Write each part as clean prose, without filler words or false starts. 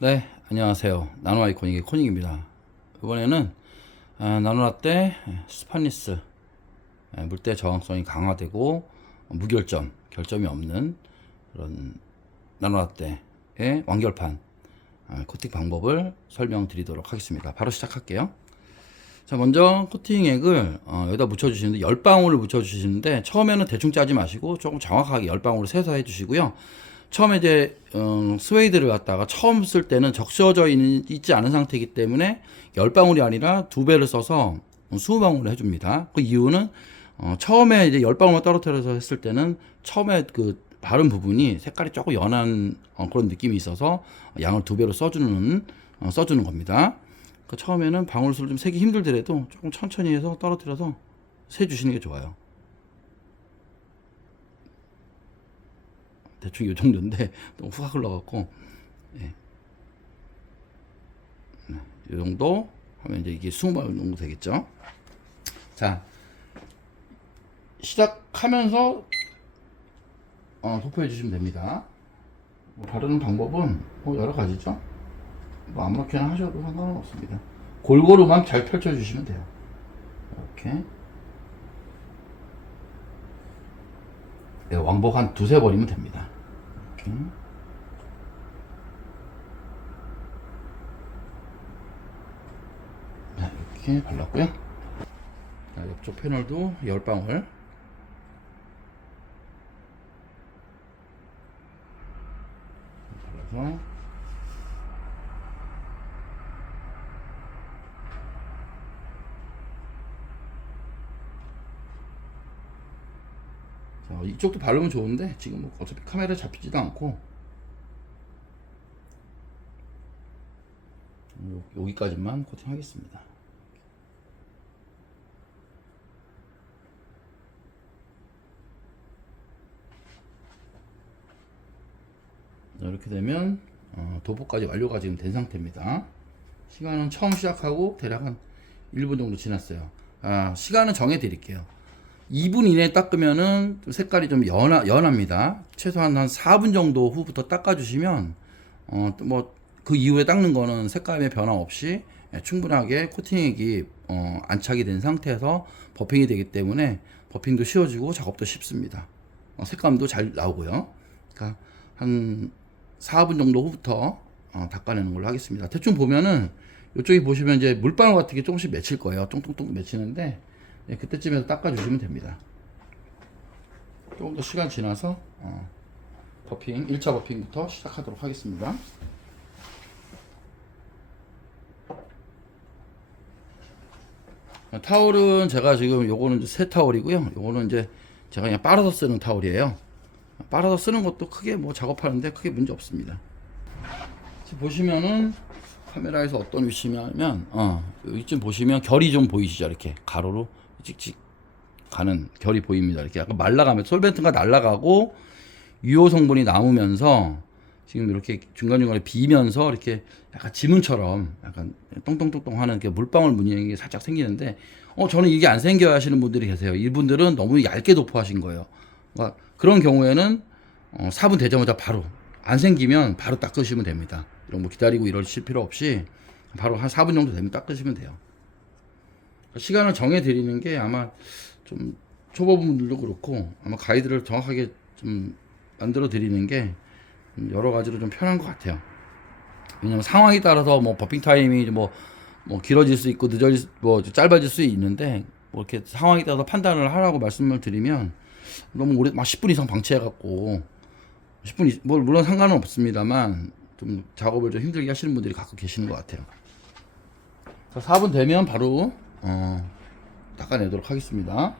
네, 안녕하세요. 나노아이코닉의 코닉입니다. 이번에는 나노라떼 스판리스 물때 저항성이 강화되고 결점이 없는 그런 나노라떼의 완결판 코팅 방법을 설명드리도록 하겠습니다. 바로 시작할게요. 자, 먼저 코팅액을 여기다 묻혀주시는데 10방울을 묻혀주시는데 처음에는 대충 짜지 마시고 조금 정확하게 10방울을 세서 해주시고요. 처음에 이제 스웨이드를 갖다가 처음 쓸 때는 적셔져 있지 않은 상태이기 때문에 10방울이 아니라 2배를 써서 20방울을 해줍니다. 그 이유는 처음에 이제 10방울만 떨어뜨려서 했을 때는 처음에 그 바른 부분이 색깔이 조금 연한 그런 느낌이 있어서 양을 2배로 써주는 겁니다. 그 처음에는 방울수를 좀 세기 힘들더라도 조금 천천히 해서 떨어뜨려서 세주시는 게 좋아요. 대충 이 정도인데 너무 후각 흘러갖고 예. 이 정도 하면 이제 이게 20방울 정도 되겠죠. 자, 시작하면서 도포해 주시면 됩니다. 바르는 방법은 여러 가지죠. 뭐 아무렇게나 하셔도 상관은 없습니다. 골고루만 잘 펼쳐 주시면 돼요. 이렇게 왕복 한 2-3번이면 됩니다. 이렇게. 자, 이렇게 발랐고요. 자, 옆쪽 패널도 10방울 발라서 이쪽도 바르면 좋은데 지금 뭐 어차피 카메라에 잡히지도 않고 여기까지만 코팅하겠습니다. 이렇게 되면 도포까지 완료가 지금 된 상태입니다. 시간은 처음 시작하고 대략 한 1분 정도 지났어요. 시간은 정해 드릴게요. 2분 이내에 닦으면은 색깔이 좀 연합니다. 최소한 한 4분 정도 후부터 닦아주시면 뭐 그 이후에 닦는 거는 색감의 변화 없이 충분하게 코팅액이 안착이 된 상태에서 버핑이 되기 때문에 버핑도 쉬워지고 작업도 쉽습니다. 색감도 잘 나오고요. 그러니까 한 4분 정도 후부터 닦아내는 걸로 하겠습니다. 대충 보면은 이쪽에 보시면 이제 물방울 같은 게 조금씩 맺힐 거예요. 똥똥똥 맺히는데 그때쯤에서 닦아주시면 됩니다. 조금 더 시간 지나서 버핑 1차 버핑부터 시작하도록 하겠습니다. 타올은 제가 지금 요거는 새 타올이고요. 요거는 이제 제가 그냥 빨아서 쓰는 타올이에요. 빨아서 쓰는 것도 크게 뭐 작업하는데 크게 문제 없습니다. 지금 보시면은 카메라에서 어떤 위치냐면 이쯤 보시면 결이 좀 보이시죠? 이렇게 가로로 찍찍 가는 결이 보입니다. 이렇게 약간 말라가면 솔벤트가 날아가고 유효 성분이 남으면서 지금 이렇게 중간중간에 비면서 이렇게 약간 지문처럼 약간 똥똥똥똥 하는 물방울 무늬가 살짝 생기는데 저는 이게 안 생겨야 하시는 분들이 계세요. 이분들은 너무 얇게 도포하신 거예요. 그러니까 그런 경우에는 4분 되자마자 바로 안 생기면 바로 닦으시면 됩니다. 이런 뭐 기다리고 이러실 필요 없이 바로 한 4분 정도 되면 닦으시면 돼요. 시간을 정해 드리는 게 아마 좀 초보분들도 그렇고 아마 가이드를 정확하게 좀 만들어 드리는 게 여러 가지로 좀 편한 것 같아요. 왜냐면 상황에 따라서 뭐 버핑 타임이 뭐 길어질 수 있고 짧아질 수 있는데 뭐 이렇게 상황에 따라서 판단을 하라고 말씀을 드리면 너무 오래 막 10분 이상 방치해 갖고 10분 뭐 물론 상관은 없습니다만 좀 작업을 좀 힘들게 하시는 분들이 가끔 계시는 것 같아요. 4분 되면 바로 닦아내도록 하겠습니다.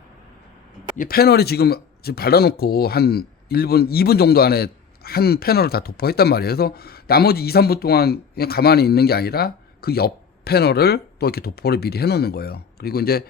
이 패널이 지금 발라놓고 한 1분, 2분 정도 안에 한 패널을 다 도포했단 말이에요. 그래서 나머지 2-3분 동안 그냥 가만히 있는 게 아니라 그 옆 패널을 또 이렇게 도포를 미리 해놓는 거예요. 그리고 이제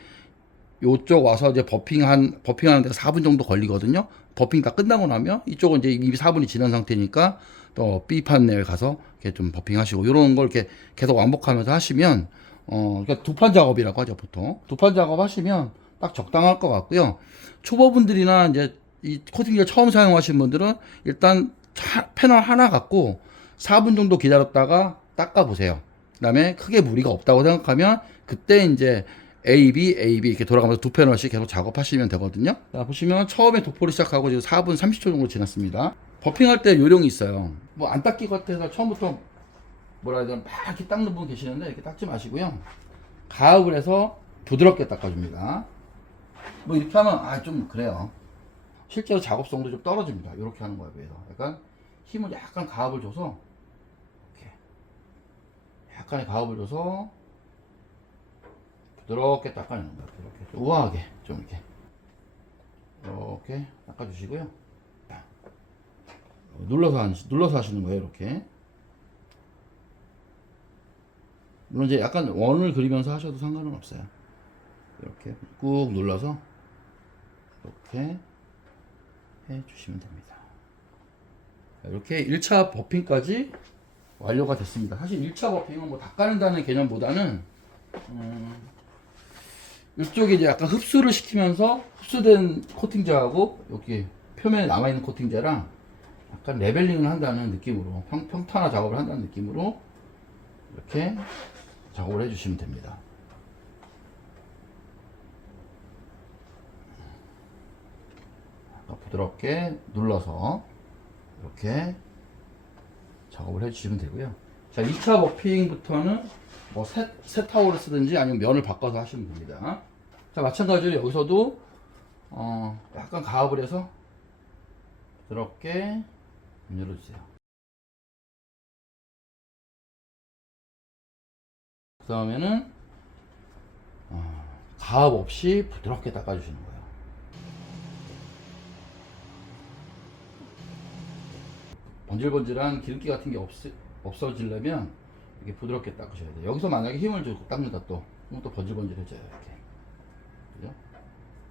요쪽 와서 이제 버핑하는 데가 4분 정도 걸리거든요. 버핑 다 끝나고 나면 이쪽은 이제 이미 4분이 지난 상태니까 또 B 판넬 가서 이렇게 좀 버핑하시고 이런 걸 이렇게 계속 반복하면서 하시면 그러니까 두판 작업이라고 하죠, 보통. 두판 작업 하시면 딱 적당할 것 같고요. 초보분들이나 이제 이 코팅제를 처음 사용하신 분들은 일단 패널 하나 갖고 4분 정도 기다렸다가 닦아보세요. 그 다음에 크게 무리가 없다고 생각하면 그때 이제 A, B 이렇게 돌아가면서 두 패널씩 계속 작업하시면 되거든요. 자, 보시면 처음에 도포를 시작하고 지금 4분 30초 정도 지났습니다. 버핑할 때 요령이 있어요. 뭐 안 닦기 같아서 처음부터 뭐라 해야 되나 막 이렇게 닦는 분 계시는데 이렇게 닦지 마시고요. 가압을 해서 부드럽게 닦아줍니다. 뭐 이렇게 하면 좀 그래요. 실제로 작업성도 좀 떨어집니다. 이렇게 하는 거에 비해서 약간 힘을 약간 가압을 줘서 이렇게 약간의 가압을 줘서 부드럽게 닦아내는 거예요. 이렇게 좀 우아하게 좀 이렇게 닦아주시고요. 눌러서 하시는 거예요. 이렇게. 물론 이제 약간 원을 그리면서 하셔도 상관은 없어요. 이렇게 꾹 눌러서 이렇게 해주시면 됩니다. 이렇게 1차 버핑까지 완료가 됐습니다. 사실 1차 버핑은 뭐 닦아낸다는 개념보다는 이쪽에 이제 약간 흡수를 시키면서 흡수된 코팅제하고 여기 표면에 남아있는 코팅제랑 약간 레벨링을 한다는 느낌으로 평탄화 작업을 한다는 느낌으로 이렇게 작업을 해주시면 됩니다. 부드럽게 눌러서 이렇게 작업을 해주시면 되고요. 자, 2차 버핑부터는 뭐 새 타월을 쓰든지 아니면 면을 바꿔서 하시면 됩니다. 자, 마찬가지로 여기서도 약간 가압을 해서 부드럽게 눌러주세요. 그 다음에는 가압 없이 부드럽게 닦아주시는 거예요. 번질번질한 기름기 같은 게 없어지려면 이렇게 부드럽게 닦으셔야 돼요. 여기서 만약에 힘을 주고 닦는다 또 번질번질해져요. 이렇게. 그죠?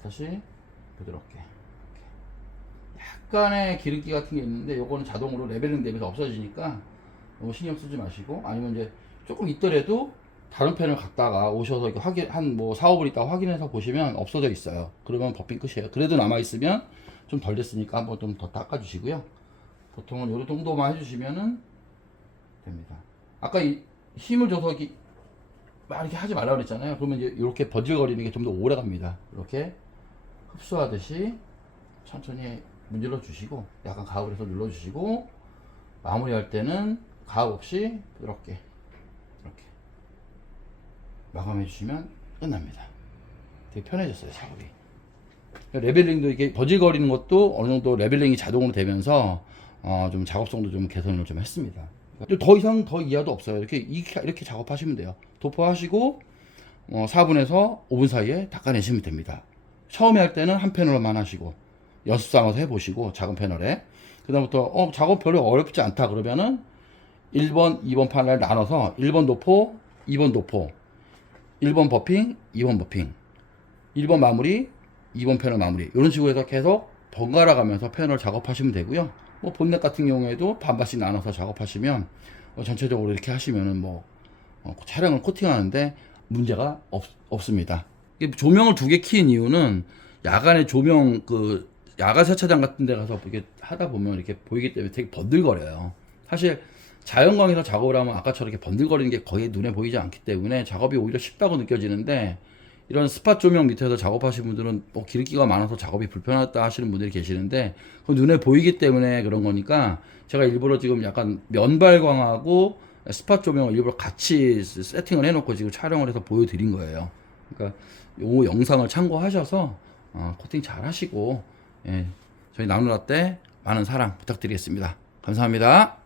다시 부드럽게. 약간의 기름기 같은 게 있는데 요거는 자동으로 레벨링 되면서 없어지니까 너무 신경 쓰지 마시고, 아니면 이제 조금 있더라도 다른 펜을 갖다가 오셔서 이렇게 한 4, 5분 있다가 확인해서 보시면 없어져 있어요. 그러면 버핑 끝이에요. 그래도 남아 있으면 좀 덜 됐으니까 한번 좀 더 닦아 주시고요. 보통은 요 정도만 해주시면 됩니다. 아까 힘을 줘서 막 이렇게 하지 말라고 그랬잖아요. 그러면 이제 이렇게 번질거리는 게 좀 더 오래 갑니다. 이렇게 흡수하듯이 천천히 문질러 주시고, 약간 가압을 해서 눌러 주시고, 마무리할 때는 가압 없이 이렇게 마감해 주시면 끝납니다. 되게 편해졌어요, 작업이. 레벨링도 이게 버질거리는 것도 어느 정도 레벨링이 자동으로 되면서 좀 작업성도 좀 개선을 좀 했습니다. 더 이상 더 이하도 없어요. 이렇게 작업하시면 돼요. 도포하시고 4분에서 5분 사이에 닦아내시면 됩니다. 처음에 할 때는 한 패널만 하시고 연습 삼아서 해보시고, 작은 패널에 그다음부터 작업 별로 어렵지 않다 그러면은 1번, 2번 패널 나눠서 1번 도포, 2번 도포, 1번 버핑, 2번 버핑, 1번 마무리, 2번 패널 마무리, 이런 식으로 해서 계속 번갈아 가면서 패널 작업하시면 되고요. 뭐 본넷 같은 경우에도 반반씩 나눠서 작업하시면 전체적으로 이렇게 하시면은 차량을 코팅하는데 문제가 없습니다. 조명을 2개 켜인 이유는 야간에 조명 야간 세차장 같은 데 가서 이렇게 하다 보면 이렇게 보이기 때문에 되게 번들거려요. 사실 자연광에서 작업을 하면 아까처럼 이렇게 번들거리는 게 거의 눈에 보이지 않기 때문에 작업이 오히려 쉽다고 느껴지는데, 이런 스팟 조명 밑에서 작업하시는 분들은 기름기가 많아서 작업이 불편하다 하시는 분들이 계시는데, 그 눈에 보이기 때문에 그런 거니까 제가 일부러 지금 약간 면발광하고 스팟 조명을 일부러 같이 세팅을 해놓고 지금 촬영을 해서 보여드린 거예요. 그러니까 이 영상을 참고하셔서 코팅 잘 하시고, 저희 나누라떼 많은 사랑 부탁드리겠습니다. 감사합니다.